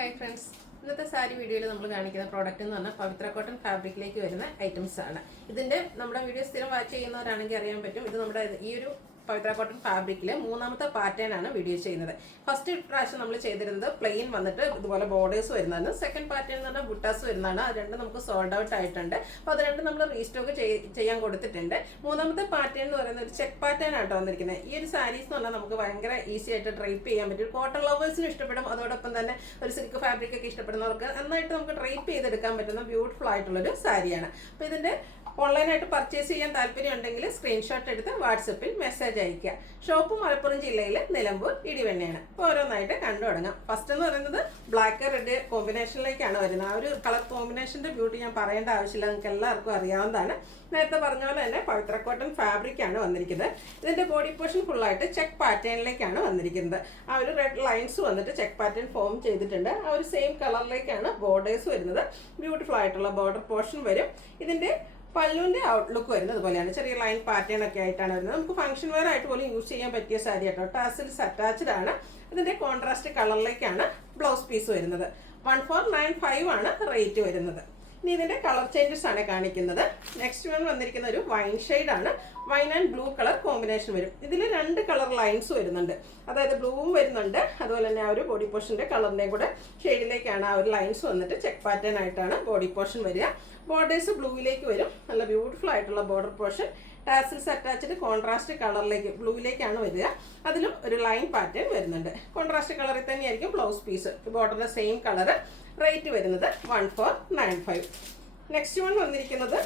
Hi friends, ഇന്നത്തെ സാരി വീഡിയോയിൽ നമ്മൾ കാണിക്കുന്ന പ്രോഡക്റ്റ് എന്ന് പറഞ്ഞാൽ പവിത്ര കോട്ടൺ ഫാബ്രിക്കിലേക്ക് വരുന്ന ഐറ്റംസ് ആണ്. ഇതിന്റെ നമ്മുടെ വീഡിയോ സ്ഥിരം വാച്ച് ചെയ്യുന്നവരാണെങ്കിൽ അറിയാൻ പറ്റും. ഇത് നമ്മുടെ ഈ ഒരു പവിത്ര കോട്ടൺ ഫാബ്രിക്കിലെ മൂന്നാമത്തെ പാറ്റേൺ ആണ് വീഡിയോ ചെയ്യുന്നത്. ഫസ്റ്റ് പ്രാവശ്യം നമ്മൾ ചെയ്തിരുന്നത് പ്ലെയിൻ വന്നിട്ട് ഇതുപോലെ ബോർഡേഴ്സ് വരുന്നതാണ്. സെക്കൻഡ് പാറ്റേൺ എന്ന് പറഞ്ഞാൽ ബുട്ടാസ് വരുന്നതാണ്. അത് രണ്ടും നമുക്ക് സോൾഡ് ഔട്ട് ആയിട്ടുണ്ട്. അപ്പോൾ അത് രണ്ടും നമ്മൾ റീസ്റ്റോക്ക് ചെയ്യാൻ കൊടുത്തിട്ടുണ്ട്. മൂന്നാമത്തെ പാറ്റേൺ എന്ന് പറയുന്നത് ഒരു ചെക്ക് പാറ്റേൺ ആട്ടോ വന്നിരിക്കുന്നത്. ഈ ഒരു സാരീസ് എന്ന് പറഞ്ഞാൽ നമുക്ക് ഭയങ്കര ഈസി ആയിട്ട് ഡ്രൈപ്പ് ചെയ്യാൻ പറ്റും. കോട്ടൺ ലവേഴ്സിന് ഇഷ്ടപ്പെടും. അതോടൊപ്പം തന്നെ ഒരു സിൽക്ക് ഫാബ്രിക് ഒക്കെ ഇഷ്ടപ്പെടുന്നവർക്ക് നന്നായിട്ട് നമുക്ക് ഡ്രൈപ്പ് ചെയ്തെടുക്കാൻ പറ്റുന്ന ബ്യൂട്ടിഫുൾ ആയിട്ടുള്ളൊരു സാരിയാണ്. അപ്പോൾ ഇതിന്റെ ഓൺലൈനായിട്ട് പർച്ചേസ് ചെയ്യാൻ താല്പര്യം ഉണ്ടെങ്കിൽ സ്ക്രീൻഷോട്ട് എടുത്ത് വാട്സപ്പിൽ മെസ്സേജ് അയക്കുക. ഷോപ്പ് മലപ്പുറം ജില്ലയിൽ നിലമ്പൂർ ഇടിവെണ്ണയാണ്. അപ്പോൾ ഓരോന്നായിട്ട് കണ്ടു തുടങ്ങാം. ഫസ്റ്റ് എന്ന് പറയുന്നത് ബ്ലാക്ക് റെഡ് കോമ്പിനേഷനിലേക്കാണ് വരുന്നത്. ആ ഒരു കളർ കോമ്പിനേഷൻ്റെ ബ്യൂട്ടി ഞാൻ പറയേണ്ട ആവശ്യമില്ല, നിങ്ങൾക്ക് എല്ലാവർക്കും അറിയാവുന്നതാണ്. നേരത്തെ പറഞ്ഞ പോലെ തന്നെ പവിത്ര കോട്ടൺ ഫാബ്രിക് ആണ് വന്നിരിക്കുന്നത്. ഇതിന്റെ ബോഡി പോർഷൻ ഫുള്ളായിട്ട് ചെക്ക് പാറ്റേണിലേക്കാണ് വന്നിരിക്കുന്നത്. ആ ഒരു റെഡ് ലൈൻസ് വന്നിട്ട് ചെക്ക് പാറ്റേൺ ഫോം ചെയ്തിട്ടുണ്ട്. ആ ഒരു സെയിം കളറിലേക്കാണ് ബോർഡേഴ്സ് വരുന്നത്. ബ്യൂട്ടിഫുൾ ആയിട്ടുള്ള ബോർഡർ പോർഷൻ വരും. ഇതിന്റെ പല്ലുവിന്റെ ഔട്ട്ലുക്ക് വരുന്നത് അതുപോലെയാണ്. ചെറിയ ലൈൻ പാറ്റേൺ ഒക്കെ ആയിട്ടാണ് വരുന്നത്. നമുക്ക് ഫംഗ്ഷൻ വെയർ ആയിട്ട് പോലും യൂസ് ചെയ്യാൻ പറ്റിയ സാരി ആട്ടോ. ടാസിൽസ് അറ്റാച്ച്ഡ് ആണ്. ഇതിന്റെ കോൺട്രാസ്റ്റ് കളറിലേക്കാണ് ബ്ലൗസ് പീസ് വരുന്നത്. 1495 ആണ് റേറ്റ് വരുന്നത്. ഇനി ഇതിന്റെ കളർ ചേഞ്ചസ് ആണ് കാണിക്കുന്നത്. നെക്സ്റ്റ് വൺ വന്നിരിക്കുന്ന ഒരു വൈൻ ഷെയ്ഡ് ആണ്. Wine and blue colour combination വരും. ഇതിൽ രണ്ട് കളർ ലൈൻസ് വരുന്നുണ്ട്. അതായത് ബ്ലൂവും വരുന്നുണ്ട്, അതുപോലെ തന്നെ ആ ഒരു ബോഡി പോർഷന്റെ കളറിന്റെയും കൂടെ ഷെയ്ഡിലേക്കാണ് ആ ഒരു ലൈൻസ് വന്നിട്ട് ചെക്ക് പാറ്റേൺ ആയിട്ടാണ് ബോഡി പോർഷൻ വരിക. ബോർഡേഴ്സ് ബ്ലൂവിലേക്ക് വരും. നല്ല ബ്യൂട്ടിഫുൾ ആയിട്ടുള്ള border portion. Tassels attached contrast കളറിലേക്ക് ബ്ലൂവിലേക്കാണ് വരിക. അതിലും ഒരു ലൈൻ പാറ്റേൺ വരുന്നുണ്ട്. കോൺട്രാസ്റ്റ് കളറിൽ തന്നെയായിരിക്കും ബ്ലൗസ് പീസ്. ബോർഡറിന്റെ സെയിം കളർ. റേറ്റ് വരുന്നത് 1495. നെക്സ്റ്റ് വൺ വന്നിരിക്കുന്നത്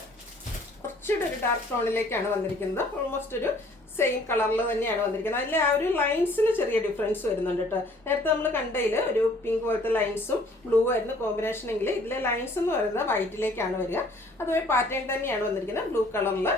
കുറച്ചുകൂടെ ഒരു ഡാർക്ക് ടോണിലേക്കാണ് വന്നിരിക്കുന്നത്. ഓൾമോസ്റ്റ് ഒരു സെയിം കളറിൽ തന്നെയാണ് വന്നിരിക്കുന്നത്. അതിൽ ആ ഒരു ലൈൻസിന് ചെറിയ ഡിഫറൻസ് വരുന്നുണ്ട് കേട്ടോ. നേരത്തെ നമ്മൾ കണ്ടതിൽ ഒരു പിങ്ക് പോലത്തെ ലൈൻസും ബ്ലൂ ആയിരുന്നു കോമ്പിനേഷൻ എങ്കിൽ ഇതിലെ ലൈൻസ് എന്ന് പറയുന്നത് വൈറ്റിലേക്കാണ് വരിക. അതുപോലെ പാറ്റേൺ തന്നെയാണ് വന്നിരിക്കുന്നത്. ബ്ലൂ കളറിൽ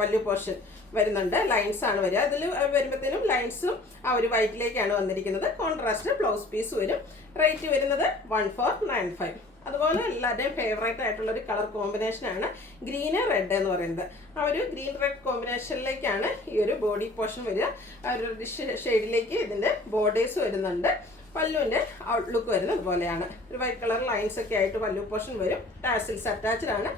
പല്ലു പോർഷൻ വരുന്നുണ്ട്. ലൈൻസ് ആണ് വരിക. അതിൽ വരുമ്പോഴത്തേനും ലൈൻസും ആ ഒരു വൈറ്റിലേക്കാണ് വന്നിരിക്കുന്നത്. കോൺട്രാസ്റ്റ് ബ്ലൗസ് പീസ് വരും. റേറ്റ് വരുന്നത് 1495. അതുപോലെ എല്ലാവരുടെയും ഫേവറേറ്റ് ആയിട്ടുള്ള ഒരു കളർ കോമ്പിനേഷനാണ് ഗ്രീന് റെഡ് എന്ന് പറയുന്നത്. ആ ഒരു ഗ്രീൻ റെഡ് കോമ്പിനേഷനിലേക്കാണ് ഈ ഒരു ബോഡി പോർഷൻ വരിക. ആ ഒരു ഷെയ്ഡിലേക്ക് ഇതിന്റെ ബോർഡേഴ്സ് വരുന്നുണ്ട്. പല്ലുവിന്റെ ഔട്ട്ലുക്ക് വരുന്നത് അതുപോലെയാണ്. ഒരു വൈറ്റ് കളർ ലൈൻസ് ഒക്കെ ആയിട്ട് പല്ലു പോർഷൻ വരും. ടാസിൽസ് അറ്റാച്ച്ഡ് ആണ്.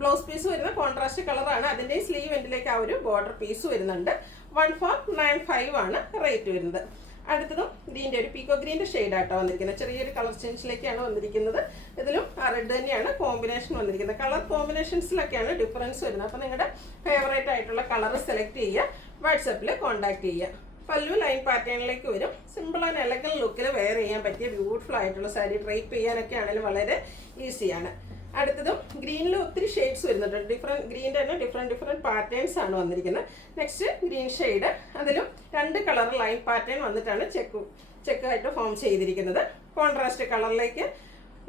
ബ്ലൗസ് പീസ് വരുന്ന കോൺട്രാസ്റ്റ് കളറാണ്. അതിന്റെ സ്ലീവ് എൻഡിലേക്ക് ആ ഒരു ബോർഡർ പീസ് വരുന്നുണ്ട്. 1495 ആണ് റേറ്റ് വരുന്നത്. അടുത്തതും ഗ്രീൻ്റെ ഒരു പീക്കോ ഗ്രീൻ്റെ ഷെയ്ഡായിട്ടോ വന്നിരിക്കുന്നത്. ചെറിയൊരു കളർ ചേഞ്ചിലേക്കാണ് വന്നിരിക്കുന്നത്. ഇതിലും റെഡ് തന്നെയാണ് കോമ്പിനേഷൻ വന്നിരിക്കുന്നത്. കളർ കോമ്പിനേഷൻസിലൊക്കെയാണ് ഡിഫറൻസ് വരുന്നത്. അപ്പോൾ നിങ്ങളുടെ ഫേവറേറ്റ് ആയിട്ടുള്ള കളർ സെലക്ട് ചെയ്യുക. വാട്സപ്പിൽ കോൺടാക്ട് ചെയ്യുക. പല്ലു ലൈൻ പാറ്റേണിലേക്ക് വരും. സിമ്പിൾ ആൻഡ് എലഗന്റ് ലുക്കിൽ വെയർ ചെയ്യാൻ പറ്റിയ ബ്യൂട്ടിഫുൾ ആയിട്ടുള്ള സാരി. ഡ്രൈപ്പ് ചെയ്യാനൊക്കെ ആണെങ്കിലും വളരെ ഈസിയാണ്. അടുത്തതും ഗ്രീനിൽ ഒത്തിരി ഷെയ്ഡ്സ് വരുന്നുണ്ട്. ഗ്രീൻ്റെ തന്നെ ഡിഫറെൻറ്റ് പാറ്റേൺസ് ആണ് വന്നിരിക്കുന്നത്. Next green shade. അതിലും രണ്ട് കളർ ലൈൻ പാറ്റേൺ വന്നിട്ടാണ് ചെക്കായിട്ട് ഫോം ചെയ്തിരിക്കുന്നത്. കോൺട്രാസ്റ്റ് കളറിലേക്ക്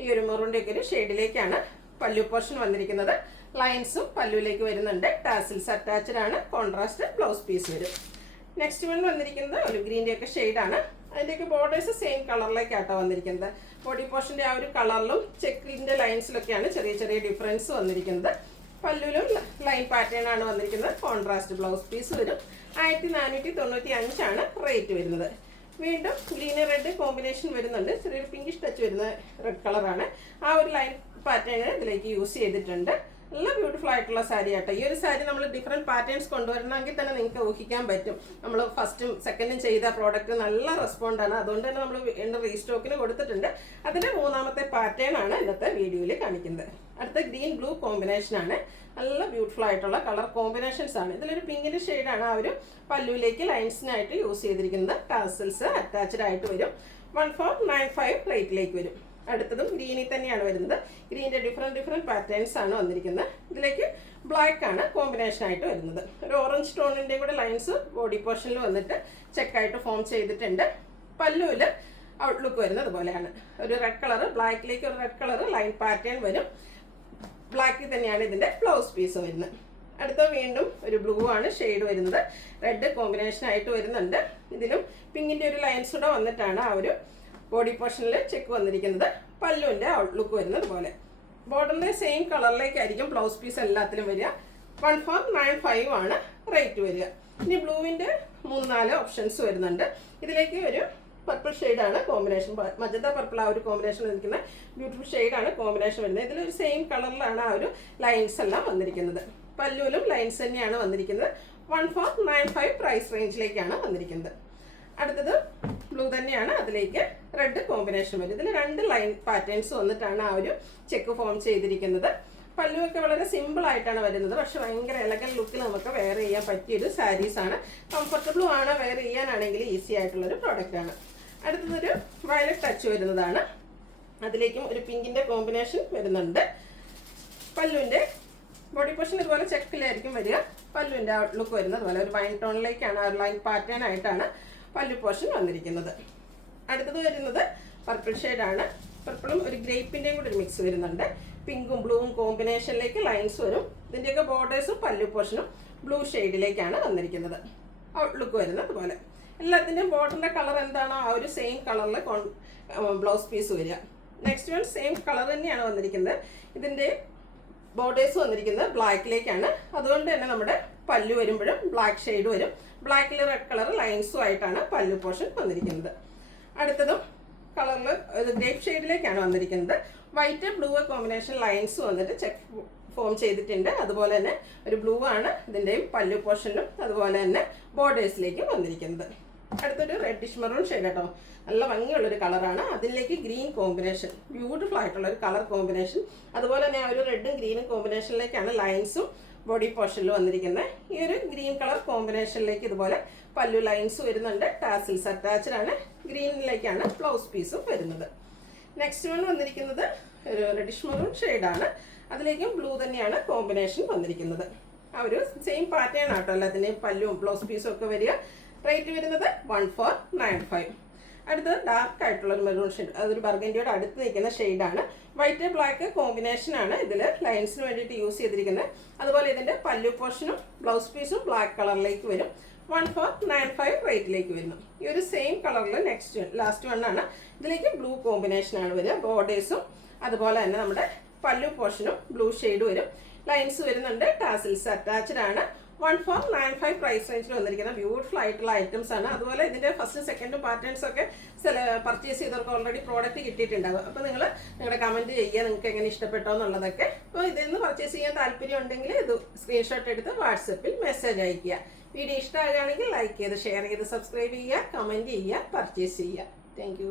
ഈ ഒരു മെറൂണിൻ്റെ ഒക്കെ ഒരു ഷെയ്ഡിലേക്കാണ് പല്ലു പോർഷൻ വന്നിരിക്കുന്നത്. ലൈൻസും പല്ലുവിലേക്ക് വരുന്നുണ്ട്. ടാസിൽസ് അറ്റാച്ച്ഡ് ആണ്. കോൺട്രാസ്റ്റ് ബ്ലൗസ് പീസ് വരും. നെക്സ്റ്റ് വൺ വന്നിരിക്കുന്നത് ഒരു ഗ്രീൻ്റെ ഒക്കെ ഷെയ്ഡാണ്. അതിൻ്റെയൊക്കെ ബോർഡേഴ്സ് സെയിം കളറിലേക്കാട്ടോ വന്നിരിക്കുന്നത്. ബോഡി പോർഷൻ്റെ ആ ഒരു കളറിലും ചെക്കിൻ്റെ ലൈൻസിലൊക്കെയാണ് ചെറിയ ചെറിയ ഡിഫറൻസ് വന്നിരിക്കുന്നത്. പല്ലുവിലും ലൈൻ പാറ്റേൺ ആണ് വന്നിരിക്കുന്നത്. കോൺട്രാസ്റ്റ് ബ്ലൗസ് പീസ് വരും. 1495 ആണ് റേറ്റ് വരുന്നത്. വീണ്ടും ഗ്രീൻ റെഡ് കോമ്പിനേഷൻ വരുന്നുണ്ട്. ചെറിയൊരു പിങ്കിഷ് ടച്ച് വരുന്ന റെഡ് കളറാണ്. ആ ഒരു ലൈൻ പാറ്റേൺ ഇതിലേക്ക് യൂസ് ചെയ്തിട്ടുണ്ട്. നല്ല ബ്യൂട്ടിഫുൾ ആയിട്ടുള്ള സാരി ആട്ടോ. ഈ ഒരു സാരി നമ്മൾ ഡിഫറെൻറ്റ് പാറ്റേൺസ് കൊണ്ടുവരണമെങ്കിൽ തന്നെ നിങ്ങൾക്ക് ഊഹിക്കാൻ പറ്റും. നമ്മൾ ഫസ്റ്റും സെക്കൻഡും ചെയ്ത പ്രോഡക്റ്റ് നല്ല റെസ്പോണ്ടാണ്. അതുകൊണ്ട് തന്നെ നമ്മൾ വീണ്ടും റീസ്റ്റോക്കിന് കൊടുത്തിട്ടുണ്ട്. അതിൻ്റെ മൂന്നാമത്തെ പാറ്റേൺ ആണ് ഇന്നത്തെ വീഡിയോയിൽ കാണിക്കുന്നത്. അടുത്ത ഗ്രീൻ ബ്ലൂ കോമ്പിനേഷനാണ്. നല്ല ബ്യൂട്ടിഫുൾ ആയിട്ടുള്ള കളർ കോമ്പിനേഷൻസ് ആണ്. ഇതിലൊരു പിങ്കിൻ്റെ ഷെയ്ഡാണ് ആ ഒരു പല്ലുവിലേക്ക് ലൈൻസിനായിട്ട് യൂസ് ചെയ്തിരിക്കുന്നത്. ടാസൽസ് അറ്റാച്ച്ഡ് ആയിട്ട് വരും. 1495 റേറ്റിലേക്ക് വരും. അടുത്തതും ഗ്രീനിൽ തന്നെയാണ് വരുന്നത്. ഗ്രീനിൻ്റെ ഡിഫറെൻറ്റ് പാറ്റേൺസ് ആണ് വന്നിരിക്കുന്നത്. ഇതിലേക്ക് ബ്ലാക്ക് ആണ് കോമ്പിനേഷൻ ആയിട്ട് വരുന്നത്. ഒരു ഓറഞ്ച് ടോണിൻ്റെ കൂടെ ലൈൻസ് ബോഡി പോർഷനിൽ വന്നിട്ട് ചെക്കായിട്ട് ഫോം ചെയ്തിട്ടുണ്ട്. പല്ലുവിൽ ഔട്ട്ലുക്ക് വരുന്നത് അതുപോലെയാണ്. ഒരു റെഡ് കളർ, ബ്ലാക്കിലേക്ക് ഒരു റെഡ് കളർ ലൈൻ പാറ്റേൺ വരും. ബ്ലാക്കിൽ തന്നെയാണ് ഇതിൻ്റെ ബ്ലൗസ് പീസ് വരുന്നത്. അടുത്ത വീണ്ടും ഒരു ബ്ലൂ ആണ് ഷെയ്ഡ് വരുന്നത്. റെഡ് കോമ്പിനേഷൻ ആയിട്ട് വരുന്നുണ്ട്. ഇതിലും പിങ്കിൻ്റെ ഒരു ലൈൻസ് കൂടെ വന്നിട്ടാണ് ആ ഒരു ബോഡി പോർഷനിൽ ചെക്ക് വന്നിരിക്കുന്നത്. പല്ലുവിൻ്റെ ഔട്ട്ലുക്ക് വരുന്നത് പോലെ. ബോർഡറിൻ്റെ സെയിം കളറിലേക്കായിരിക്കും ബ്ലൗസ് പീസ് എല്ലാത്തിലും വരിക. 1495 ആണ് റേറ്റ് വരിക. ഇനി ബ്ലൂവിൻ്റെ 3-4 ഓപ്ഷൻസ് വരുന്നുണ്ട്. ഇതിലേക്ക് ഒരു പർപ്പിൾ ഷെയ്ഡാണ് കോമ്പിനേഷൻ. മജന്ത പർപ്പിൾ ആ ഒരു കോമ്പിനേഷൻ വന്നിരിക്കുന്ന ബ്യൂട്ടിഫുൾ ഷെയ്ഡാണ് കോമ്പിനേഷൻ വരുന്നത്. ഇതിലൊരു സെയിം കളറിലാണ് ആ ഒരു ലൈൻസ് എല്ലാം വന്നിരിക്കുന്നത്. പല്ലുവിലും ലൈൻസ് തന്നെയാണ് വന്നിരിക്കുന്നത്. 1495 പ്രൈസ് റേഞ്ചിലേക്കാണ് വന്നിരിക്കുന്നത്. അടുത്തത് ബ്ലൂ തന്നെയാണ്, അതിലേക്ക് റെഡ് കോമ്പിനേഷൻ വരും. ഇതിൽ 2 ലൈൻ പാറ്റേൺസ് വന്നിട്ടാണ് ആ ഒരു ചെക്ക് ഫോം ചെയ്തിരിക്കുന്നത്. പല്ലുവൊക്കെ വളരെ സിമ്പിൾ ആയിട്ടാണ് വരുന്നത്, പക്ഷെ ഭയങ്കര എലഗൻ ലുക്കിൽ നമുക്ക് വെയർ ചെയ്യാൻ പറ്റിയൊരു സാരീസാണ്. കംഫർട്ടബിളും ആണ്, വെയർ ചെയ്യാനാണെങ്കിൽ ഈസി ആയിട്ടുള്ളൊരു പ്രോഡക്റ്റാണ്. അടുത്തതൊരു വയലറ്റ് ടച്ച് വരുന്നതാണ്. അതിലേക്കും ഒരു പിങ്കിൻ്റെ കോമ്പിനേഷൻ വരുന്നുണ്ട്. പല്ലുവിൻ്റെ ബോഡി പോർഷൻ ഇതുപോലെ ചെക്കിലായിരിക്കും വരിക. പല്ലുവിൻ്റെ ഔട്ട്ലുക്ക് വരുന്നത് അതുപോലെ ഒരു വൈൻ ടോണിലേക്കാണ്, ആ ഒരു ലൈൻ പാറ്റേൺ ആയിട്ടാണ് പല്ലു പോർഷൻ വന്നിരിക്കുന്നത്. അടുത്തത് വരുന്നത് പർപ്പിൾ ഷെയ്ഡാണ്. പർപ്പിളും ഒരു ഗ്രേപ്പിൻ്റെയും കൂടി ഒരു മിക്സ് വരുന്നുണ്ട്. പിങ്കും ബ്ലൂവും കോമ്പിനേഷനിലേക്ക് ലൈൻസ് വരും. ഇതിൻ്റെയൊക്കെ ബോർഡേഴ്സും പല്ലു പോർഷനും ബ്ലൂ ഷെയ്ഡിലേക്കാണ് വന്നിരിക്കുന്നത്. ഔട്ട്ലുക്ക് വരുന്നത് അതുപോലെ. എല്ലാത്തിൻ്റെയും ബോർഡറിൻ്റെ കളർ എന്താണോ ആ ഒരു സെയിം കളറിൽ ബ്ലൗസ് പീസ് വരിക. നെക്സ്റ്റ് വൺ സെയിം കളർ തന്നെയാണ് വന്നിരിക്കുന്നത്. ഇതിൻ്റെ ബോർഡേഴ്സ് വന്നിരിക്കുന്നത് ബ്ലാക്കിലേക്കാണ്. അതുകൊണ്ട് തന്നെ നമ്മുടെ പല്ലു വരുമ്പോഴും ബ്ലാക്ക് ഷെയ്ഡ് വരും. ബ്ലാക്കിൽ റെഡ് കളർ ലൈൻസും ആയിട്ടാണ് പല്ലു പോർഷൻ വന്നിരിക്കുന്നത്. അടുത്തതും കളറിൽ ഒരു ഗ്രേപ്പ് ഷെയ്ഡിലേക്കാണ് വന്നിരിക്കുന്നത്. വൈറ്റ് ബ്ലൂ കോമ്പിനേഷൻ ലൈൻസ് വന്നിട്ട് ചെക്ക് ഫോം ചെയ്തിട്ടുണ്ട്. അതുപോലെ തന്നെ ഒരു ബ്ലൂ ആണ് ഇതിൻ്റെയും പല്ലു പോർഷനിലും അതുപോലെ തന്നെ ബോർഡേഴ്സിലേക്കും വന്നിരിക്കുന്നത്. അടുത്തൊരു റെഡിഷ് മെറൂൺ ഷെയ്ഡ് കേട്ടോ, നല്ല ഭംഗിയുള്ളൊരു കളറാണ്. അതിലേക്ക് ഗ്രീൻ കോമ്പിനേഷൻ, ബ്യൂട്ടിഫുൾ ആയിട്ടുള്ളൊരു കളർ കോമ്പിനേഷൻ. അതുപോലെ തന്നെ ആ ഒരു റെഡും ഗ്രീനും കോമ്പിനേഷനിലേക്കാണ് ലൈൻസും ബോഡി പോർഷനിൽ വന്നിരിക്കുന്നത്. ഈ ഒരു ഗ്രീൻ കളർ കോമ്പിനേഷനിലേക്ക് ഇതുപോലെ പല്ലു ലൈൻസ് വരുന്നുണ്ട്. ടാസിൽസ് അറ്റാച്ച്ഡ് ആണ്. ഗ്രീനിലേക്കാണ് ബ്ലൗസ് പീസും വരുന്നത്. നെക്സ്റ്റ് വൺ വന്നിരിക്കുന്നത് ഒരു റെഡിഷ് മെറൂൺ ഷെയ്ഡാണ്. അതിലേക്കും ബ്ലൂ തന്നെയാണ് കോമ്പിനേഷൻ വന്നിരിക്കുന്നത്. ആ ഒരു സെയിം പാറ്റേൺ ആട്ടോ എല്ലാത്തിൻ്റെയും പല്ലും ബ്ലൗസ് പീസും ഒക്കെ വരിക. റേറ്റ് വരുന്നത് 1495. അടുത്തത് ഡാർക്ക് ആയിട്ടുള്ളൊരു മെറൂൺ ഷെയ്ഡ്, അതൊരു ബർഗൻഡിയോട് അടുത്ത് നിൽക്കുന്ന ഷെയ്ഡാണ്. വൈറ്റ് ബ്ലാക്ക് കോമ്പിനേഷനാണ് ഇതിൽ ലൈൻസിന് വേണ്ടിയിട്ട് യൂസ് ചെയ്തിരിക്കുന്നത്. അതുപോലെ ഇതിൻ്റെ പല്ലു പോർഷനും ബ്ലൗസ് പീസും ബ്ലാക്ക് കളറിലേക്ക് വരും. 1495 റേറ്റിലേക്ക് വരുന്നു. ഈ ഒരു സെയിം കളറിൽ ലാസ്റ്റ് വണ്ണാണ്. ഇതിലേക്ക് ബ്ലൂ കോമ്പിനേഷനാണ് വരിക. ബോർഡേഴ്സും അതുപോലെ തന്നെ നമ്മുടെ പല്ലു പോർഷനും ബ്ലൂ ഷെയ്ഡ് വരും. ലൈൻസ് വരുന്നുണ്ട്. ടാസിൽസ് അറ്റാച്ച്ഡ് ആണ്. 1495 പ്രൈസ് റേഞ്ചിൽ വന്നിരിക്കുന്ന ബ്യൂട്ടിഫുൾ ആയിട്ടുള്ള ഐറ്റംസ് ആണ്. അതുപോലെ ഇതിൻ്റെ ഫസ്റ്റ് സെക്കൻഡും പാറ്റേൺസ് ഒക്കെ പർച്ചേസ് ചെയ്തവർക്ക് ഓൾറെഡി പ്രോഡക്റ്റ് കിട്ടിയിട്ടുണ്ടാകും. അപ്പോൾ നിങ്ങൾ നിങ്ങളുടെ കമൻറ്റ് ചെയ്യുക നിങ്ങൾക്ക് എങ്ങനെ ഇഷ്ടപ്പെട്ടോ എന്നുള്ളതൊക്കെ. അപ്പോൾ ഇതിൽ നിന്ന് പർച്ചേസ് ചെയ്യാൻ താല്പര്യം ഉണ്ടെങ്കിൽ ഇത് സ്ക്രീൻഷോട്ട് എടുത്ത് വാട്സപ്പിൽ മെസ്സേജ് അയയ്ക്കുക. വീഡിയോ ഇഷ്ടമാകുകയാണെങ്കിൽ ലൈക്ക് ചെയ്ത് ഷെയർ ചെയ്ത് സബ്സ്ക്രൈബ് ചെയ്യുക, കമൻറ്റ് ചെയ്യുക, പർച്ചേസ് ചെയ്യുക. താങ്ക്